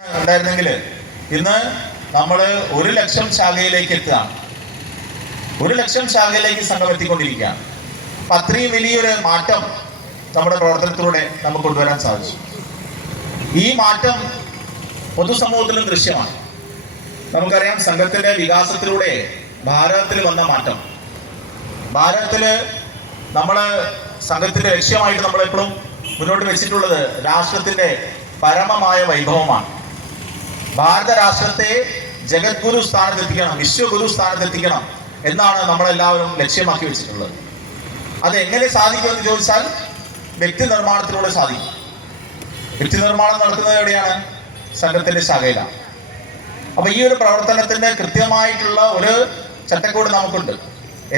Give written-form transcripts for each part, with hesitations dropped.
ഉണ്ടായിരുന്നെങ്കിൽ ഇന്ന് നമ്മൾ 1,00,000 ശാഖയിലേക്ക് എത്തുകയാണ്. 1,00,000 ശാഖയിലേക്ക് സംഘം എത്തിക്കൊണ്ടിരിക്കുകയാണ്. അപ്പം അത്രയും വലിയൊരു മാറ്റം നമ്മുടെ പ്രവർത്തനത്തിലൂടെ നമുക്ക് കൊണ്ടുവരാൻ സാധിച്ചു. ഈ മാറ്റം പൊതുസമൂഹത്തിലും ദൃശ്യമാണ്. നമുക്കറിയാം, സംഘത്തിന്റെ വികാസത്തിലൂടെ ഭാരതത്തിൽ വന്ന മാറ്റം. ഭാരതത്തിൽ നമ്മൾ സംഘത്തിന്റെ ലക്ഷ്യമായിട്ട് നമ്മളെപ്പോഴും മുന്നോട്ട് വെച്ചിട്ടുള്ളത് രാഷ്ട്രത്തിന്റെ പരമമായ വൈഭവമാണ്. ഭാരത രാഷ്ട്രത്തെ ജഗദ്ഗുരു സ്ഥാനത്തെത്തിക്കണം, വിശ്വഗുരു സ്ഥാനത്തെത്തിക്കണം എന്നാണ് നമ്മളെല്ലാവരും ലക്ഷ്യമാക്കി വെച്ചിട്ടുള്ളത്. അത് എങ്ങനെ സാധിക്കുമെന്ന് ചോദിച്ചാൽ വ്യക്തി നിർമ്മാണത്തിലൂടെ സാധിക്കും. വ്യക്തി നിർമ്മാണം നടക്കുന്നത് എവിടെയാണ്? സംഘത്തിന്റെ ശാഖയിലാണ്. അപ്പൊ ഈ ഒരു പ്രവർത്തനത്തിന്റെ കൃത്യമായിട്ടുള്ള ഒരു ചട്ടക്കൂട് നമുക്കുണ്ട്.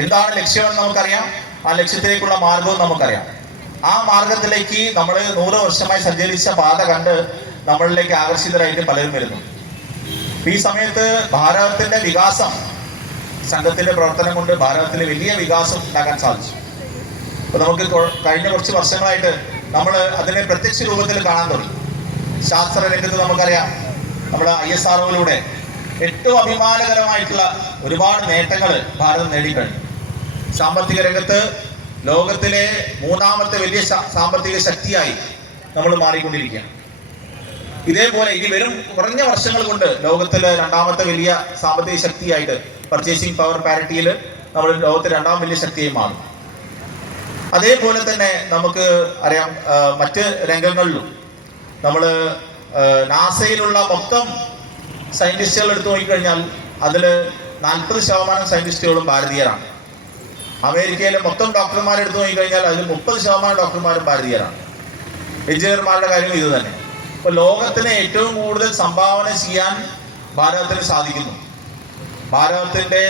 എന്താണ് ലക്ഷ്യമെന്ന് നമുക്കറിയാം, ആ ലക്ഷ്യത്തിലേക്കുള്ള മാർഗവും നമുക്കറിയാം. ആ മാർഗത്തിലേക്ക് നമ്മൾ 100 വർഷമായി സഞ്ചരിച്ച പാത കണ്ട് നമ്മളിലേക്ക് ആകർഷിതരായിട്ട് പലരും വരുന്നു. ഈ സമയത്ത് ഭാരതത്തിന്റെ വികാസം, സംഘത്തിന്റെ പ്രവർത്തനം കൊണ്ട് ഭാരതത്തിൽ വലിയ വികാസം ഉണ്ടാക്കാൻ സാധിച്ചു. അപ്പൊ നമുക്ക് കഴിഞ്ഞ കുറച്ച് വർഷങ്ങളായിട്ട് നമ്മൾ അതിനെ പ്രത്യക്ഷ രൂപത്തിൽ കാണാൻ തുടങ്ങി. ശാസ്ത്ര രംഗത്ത് നമുക്കറിയാം, നമ്മുടെ ISROയിലൂടെ ഏറ്റവും അഭിമാനകരമായിട്ടുള്ള ഒരുപാട് നേട്ടങ്ങൾ ഭാരതം നേടിക്കഴിഞ്ഞു. സാമ്പത്തിക രംഗത്ത് ലോകത്തിലെ 3ാമത്തെ വലിയ സാമ്പത്തിക ശക്തിയായി നമ്മൾ മാറിക്കൊണ്ടിരിക്കുകയാണ്. ഇതേപോലെ ഇനി വരും കുറഞ്ഞ വർഷങ്ങൾ കൊണ്ട് ലോകത്തിലെ 2ാമത്തെ വലിയ സാമ്പത്തിക ശക്തിയായിട്ട്, പർച്ചേസിംഗ് പവർ പാരിറ്റിയിൽ നമ്മൾ ലോകത്തിലെ 2ാം വലിയ ശക്തിയായി മാറും. അതേപോലെ തന്നെ നമുക്ക് അറിയാം, മറ്റ് രംഗങ്ങളിലും നമ്മൾ നാസയിലുള്ള മൊത്തം സയന്റിസ്റ്റുകൾ എടുത്തു നോക്കിക്കഴിഞ്ഞാൽ അതിൽ 40% സയന്റിസ്റ്റുകളും ഭാരതീയരാണ്. അമേരിക്കയിലെ മൊത്തം ഡോക്ടർമാരെ എടുത്തു നോക്കിക്കഴിഞ്ഞാൽ അതിൽ 30% ഡോക്ടർമാരും ഭാരതീയരാണ്. എഞ്ചിനീയർമാരുടെ കാര്യം ഇത് തന്നെ. അപ്പോൾ ലോകത്തിന് ഏറ്റവും കൂടുതൽ സംഭാവന ചെയ്യാൻ ഭാരതത്തിന് സാധിക്കുന്നു. ഭാരതത്തിൻ്റെ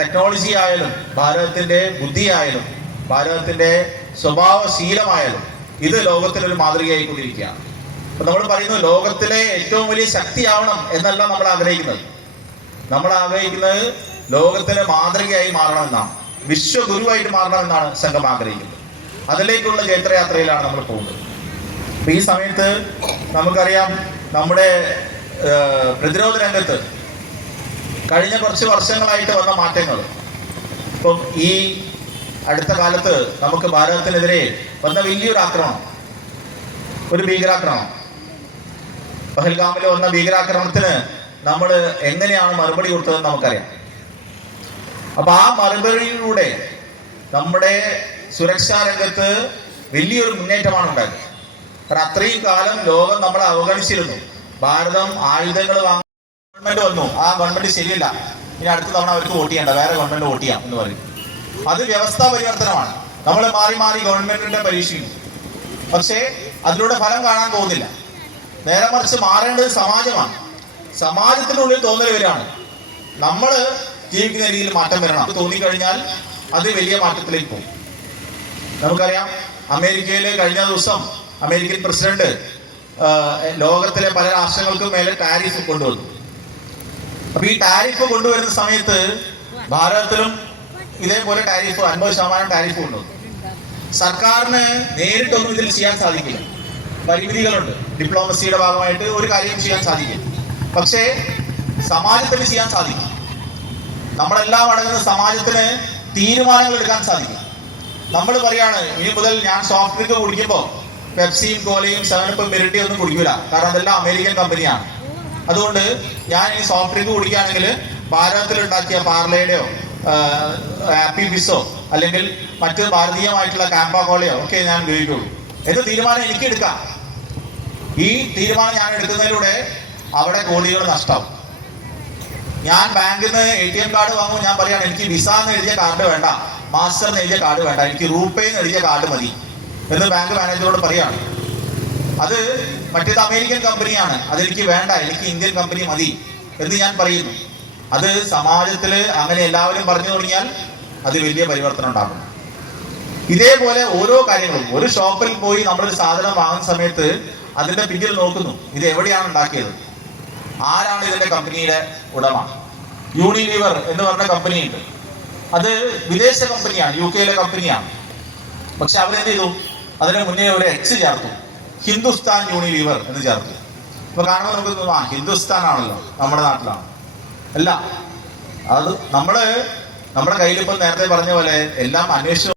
ടെക്നോളജി ആയാലും, ഭാരതത്തിൻ്റെ ബുദ്ധിയായാലും, ഭാരതത്തിൻ്റെ സ്വഭാവശീലമായാലും ഇത് ലോകത്തിനൊരു മാതൃകയായിക്കൊണ്ടിരിക്കുകയാണ്. അപ്പം നമ്മൾ പറയുന്നു, ലോകത്തിലെ ഏറ്റവും വലിയ ശക്തിയാവണം എന്നല്ല നമ്മൾ ആഗ്രഹിക്കുന്നത്. നമ്മൾ ആഗ്രഹിക്കുന്നത് ലോകത്തിന് മാതൃകയായി മാറണമെന്നാണ്, വിശ്വഗുരുവായിട്ട് മാറണമെന്നാണ് സംഘം ആഗ്രഹിക്കുന്നത്. അതിലേക്കുള്ള ജൈത്രയാത്രയിലാണ് നമ്മൾ പോകുന്നത്. അപ്പം ഈ സമയത്ത് നമുക്കറിയാം, നമ്മുടെ പ്രതിരോധ രംഗത്ത് കഴിഞ്ഞ കുറച്ച് വർഷങ്ങളായിട്ട് വന്ന മാറ്റങ്ങൾ. ഇപ്പം ഈ അടുത്ത കാലത്ത് നമുക്ക് ഭാരതത്തിനെതിരെ വന്ന വലിയൊരു ആക്രമണം, ഒരു ഭീകരാക്രമണം, പഹൽഗാമിൽ വന്ന ഭീകരാക്രമണത്തിന് നമ്മൾ എങ്ങനെയാണ് മറുപടി കൊടുത്തതെന്ന് നമുക്കറിയാം. അപ്പൊ ആ മറുപടിയിലൂടെ നമ്മുടെ സുരക്ഷാ രംഗത്ത് വലിയൊരു മുന്നേറ്റമാണ് ഉണ്ടായത്. കാരണം അത്രയും കാലം ലോകം നമ്മളെ അവഗണിച്ചിരുന്നു. ഭാരതം ആയുധങ്ങൾ വാങ്ങാൻ ഗവൺമെന്റ് വന്നു, ആ ഗവൺമെന്റ് ശരിയല്ല, ഇനി അടുത്ത തവണ അവർക്ക് വോട്ട് ചെയ്യണ്ട, വേറെ ഗവൺമെന്റ് വോട്ട് ചെയ്യാം എന്ന് പറയും. അത് വ്യവസ്ഥാ പരിവർത്തനമാണ്. നമ്മൾ മാറി മാറി ഗവൺമെന്റിന്റെ പരീക്ഷിക്കുന്നു. പക്ഷേ അതിലൂടെ ഫലം കാണാൻ പോകുന്നില്ല. നേരെ മറിച്ച് മാറേണ്ടത് സമാജമാണ്. സമാജത്തിനുള്ളിൽ തോന്നൽ വരികയാണ്, നമ്മൾ ജീവിക്കുന്ന രീതിയിൽ മാറ്റം വരണം. തോന്നിക്കഴിഞ്ഞാൽ അത് വലിയ മാറ്റത്തിലേക്ക് പോകും. നമുക്കറിയാം, അമേരിക്കയിൽ കഴിഞ്ഞ ദിവസം അമേരിക്കൻ പ്രസിഡന്റ് ലോകത്തിലെ പല രാഷ്ട്രങ്ങൾക്കും മേലെ ടാരിഫ് കൊണ്ടുവന്നു. അപ്പൊ ഈ ടാരിഫ് കൊണ്ടുവരുന്ന സമയത്ത് ഭാരതത്തിലും ഇതേപോലെ ടാരിഫ് 50% ടാരിഫ് കൊണ്ടുവന്നു. സർക്കാരിന് നേരിട്ടൊന്നും ഇതിൽ ചെയ്യാൻ സാധിക്കില്ല, പരിമിതികളുണ്ട്. ഡിപ്ലോമസിയുടെ ഭാഗമായിട്ട് ഒരു കാര്യം ചെയ്യാൻ സാധിക്കും. പക്ഷേ സമാജത്തിന് ചെയ്യാൻ സാധിക്കും. നമ്മളെല്ലാം അടങ്ങുന്ന സമാജത്തിന് തീരുമാനങ്ങൾ എടുക്കാൻ സാധിക്കും. നമ്മൾ പറയാണ്, ഇനി മുതൽ ഞാൻ സോഫ്റ്റ് ഡ്രിങ്ക് കുടിക്കുമ്പോൾ പെപ്സിയും കോലയും 7-Up മിരിണ്ടി ഒന്നും കുടിക്കില്ല, കാരണം അതെല്ലാം അമേരിക്കൻ കമ്പനിയാണ്. അതുകൊണ്ട് ഞാൻ ഈ സോഫ്റ്റ് ഡ്രിങ്ക് കുടിക്കുകയാണെങ്കിൽ ഭാരതത്തിൽ ഉണ്ടാക്കിയ പാർലയുടെയോ ഹാപ്പി ഫിസോ അല്ലെങ്കിൽ മറ്റ് ഭാരതീയമായിട്ടുള്ള കാമ്പ കോളയോ ഒക്കെ ഞാൻ ഉപയോഗിക്കുള്ളൂ എന്ന് തീരുമാനം എനിക്ക് എടുക്കാം. ഈ തീരുമാനം ഞാൻ എടുക്കുന്നതിലൂടെ അവിടെ കോടികൾ നഷ്ടമാവും. ഞാൻ ബാങ്കിൽ നിന്ന് ATM കാർഡ് വാങ്ങും, ഞാൻ പറയാണ് എനിക്ക് വിസ എന്ന് എഴുതിയ കാർഡ് വേണ്ട, മാസ്റ്റർ എന്ന് എഴുതിയ കാർഡ് വേണ്ട, എനിക്ക് റൂപേ എന്ന് എഴുതിയ കാർഡ് മതി എന്ന് ബാങ്ക് മാനേജറോട് പറയാണ്. അത് മറ്റേത് അമേരിക്കൻ കമ്പനിയാണ്, അതെനിക്ക് വേണ്ട, എനിക്ക് ഇന്ത്യൻ കമ്പനി മതി എന്ന് ഞാൻ പറയുന്നു. അത് സമാജത്തിൽ അങ്ങനെ എല്ലാവരും പറഞ്ഞു തുടങ്ങിയാൽ അത് വലിയ പരിവർത്തനം ഉണ്ടാകും. ഇതേപോലെ ഓരോ കാര്യങ്ങളും, ഒരു ഷോപ്പിൽ പോയി നമ്മളൊരു സാധനം വാങ്ങുന്ന സമയത്ത് അതിന്റെ പിന്നിൽ നോക്കുന്നു, ഇത് എവിടെയാണ് ഉണ്ടാക്കിയത്, ആരാണ് ഇതിന്റെ കമ്പനിയുടെ ഉടമ. യൂണിലിവർ എന്ന് പറഞ്ഞ കമ്പനിയുണ്ട്, അത് വിദേശ കമ്പനിയാണ്, UK കമ്പനിയാണ്. പക്ഷെ അവരെന്ത് ചെയ്തു, അതിന് മുന്നേ ഒരു H ചേർത്തു, ഹിന്ദുസ്ഥാൻ യൂണിലിവർ എന്ന് ചേർത്തു. ഇപ്പൊ കാണുമ്പോൾ നമുക്ക് തോന്നും ആ ഹിന്ദുസ്ഥാൻ ആണല്ലോ, നമ്മുടെ നാട്ടിലാണ്. അല്ല, അത് നമ്മുടെ കയ്യിലിപ്പോൾ നേരത്തെ പറഞ്ഞ പോലെ എല്ലാം അന്വേഷിച്ചു